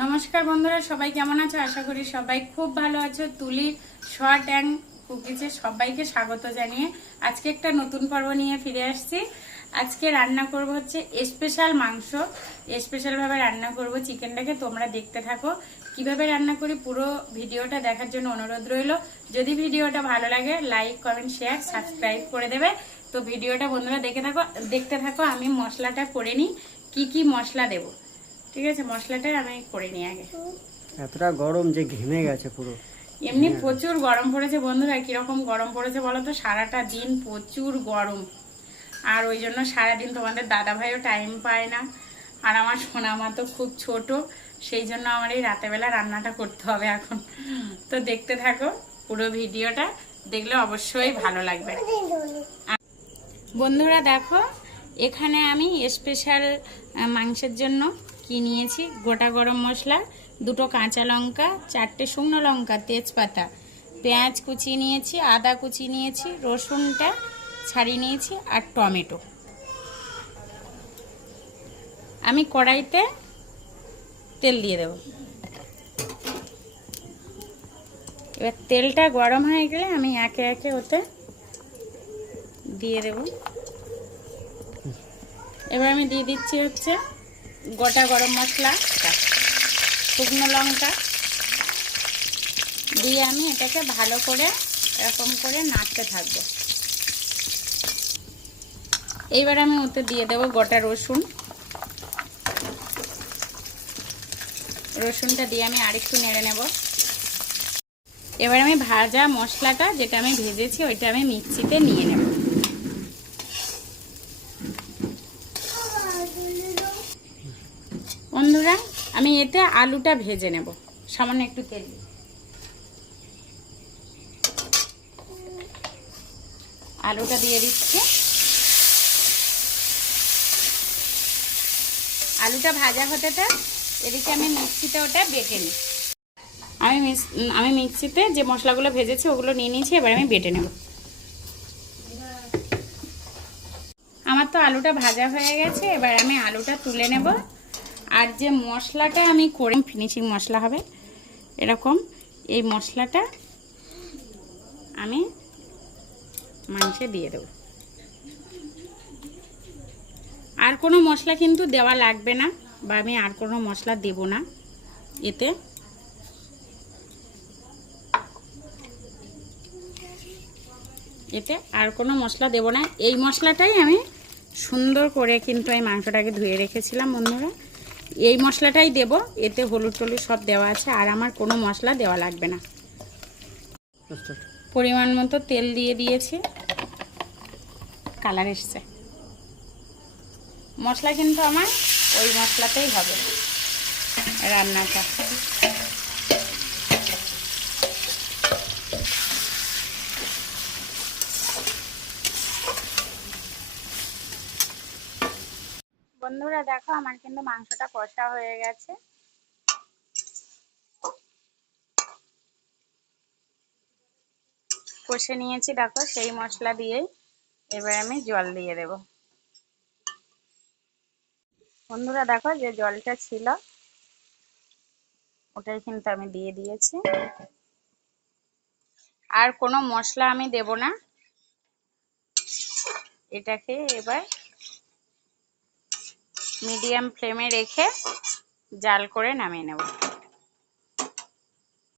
নমস্কার বন্ধুরা, সবাই কেমন আছো? আশা করি সবাই খুব ভালো আছো। তুলির শর্ট অ্যান্ড কুকিজে সবাইকে স্বাগত জানিয়ে আজকে একটা নতুন পর্ব নিয়ে ফিরে আসছি। আজকে রান্না করব হচ্ছে স্পেশাল মাংস। স্পেশাল ভাবে রান্না করব চিকেনটাকে। তোমরা দেখতে থাকো কিভাবে রান্না করি। পুরো ভিডিওটা দেখার জন্য অনুরোধ রইল। যদি ভিডিওটা ভালো লাগে লাইক কমেন্ট শেয়ার সাবস্ক্রাইব করে দেবে। তো ভিডিওটা বন্ধুরা দেখতে থাকো। আমি মশলাটা করে নিই, কি কি মশলা দেবো। ঠিক আছে, মশলাটা আমি করে নিই আগে। এতটা গরম যে ঘেমে গেছে পুরো। এমনি প্রচুর গরম পড়েছে বন্ধুরা। কিরকম গরম পড়েছে বলো তো? সারাটা দিন প্রচুর গরম, আর ওই জন্য সারাদিন তোমাদের দাদা ভাইও টাইম পায় না, আর আমার সোনা মা তো খুব ছোট, সেই জন্য আমার এই রাতেবেলা রান্নাটা করতে হবে এখন। তো দেখতে থাকো পুরো ভিডিওটা, দেখলে অবশ্যই ভালো লাগবে। বন্ধুরা দেখো, এখানে আমি স্পেশাল মাংসের জন্য কি নিয়েছি: গোটা গরম মশলা, 2টো কাঁচা লঙ্কা, 4টে শুকনো লঙ্কা, তেজপাতা, পেঁয়াজ কুচি নিয়েছি, আদা কুচি নিয়েছি, রসুনটা ছাড়িয়ে নিয়েছি, আর টমেটো। আমি কড়াইতে তেল দিয়ে দেব। এবার তেলটা গরম হয়ে গেলে আমি একে একে ওতে দিয়ে দেব। এবার আমি দিয়ে দিচ্ছি হচ্ছে গোটা গরম মশলা, শুকনো লঙ্কা দিয়ে আমি এটাকে ভালো করে এরকম করে নাড়তে থাকবো। এইবার আমি ওতে দিয়ে দেবো গোটা রসুন। রসুনটা দিয়ে আমি আরেকটু নেড়ে নেব। এবার আমি ভাজা মশলাটা, যেটা আমি ভেজেছি, ওইটা আমি মিক্সিতে নিয়ে নেব। বন্ধুরা, আমি এতে আলুটা ভেজে নেব সামান্য একটু তেল দিয়ে। আলুটা দিয়ে দিচ্ছি। আলুটা ভাজা হতে থাক, এদিকে আমি মিক্সিতে ওটা বেটে নিই। আমি মিক্সিতে যে মশলাগুলো ভেজেছি ওগুলো নিয়ে নিয়েছি। এবার আমি বেটে নেব। আমার তো আলুটা ভাজা হয়ে গেছে, এবার আমি আলুটা তুলে নেব। আর যে মশলাটা আমি করে, ফিনিশিং মশলা হবে এরকম, এই মশলাটা আমি মাংসে দিয়ে দেব। আর কোনো মশলা কিন্তু দেওয়া লাগবে না, বা আমি আর কোনো মশলা দেব না এতে। আর কোনো মশলা দেব না। এই মশলাটাই আমি সুন্দর করে কিন্তু এই মাংসটাকে ধুয়ে রেখেছিলাম বন্ধুরা, এই মশলাটাই দেব। এতে হলুদ টলুদ সব দেওয়া আছে, আর আমার কোনো মশলা দেওয়া লাগবে না। পরিমাণ মতো তেল দিয়ে দিয়েছি, কালার এসছে। মশলা কিন্তু আমার ওই মশলাতেই হবে রান্নাটা। বন্ধুরা দেখো, আমার কিন্তু মাংসটা কষা হয়ে গেছে। কষে নিয়েছি দেখো, সেই মশলা দিয়েই এবার আমি জল দিয়ে দেব। বন্ধুরা দেখো, যে জলটা ছিল ওটাই কিন্তু আমি দিয়ে দিয়েছি। আর কোনো মশলা আমি দেব না। এটাকে এবার মিডিয়াম ফ্লেমে রেখে জাল করে নামিয়ে নেব।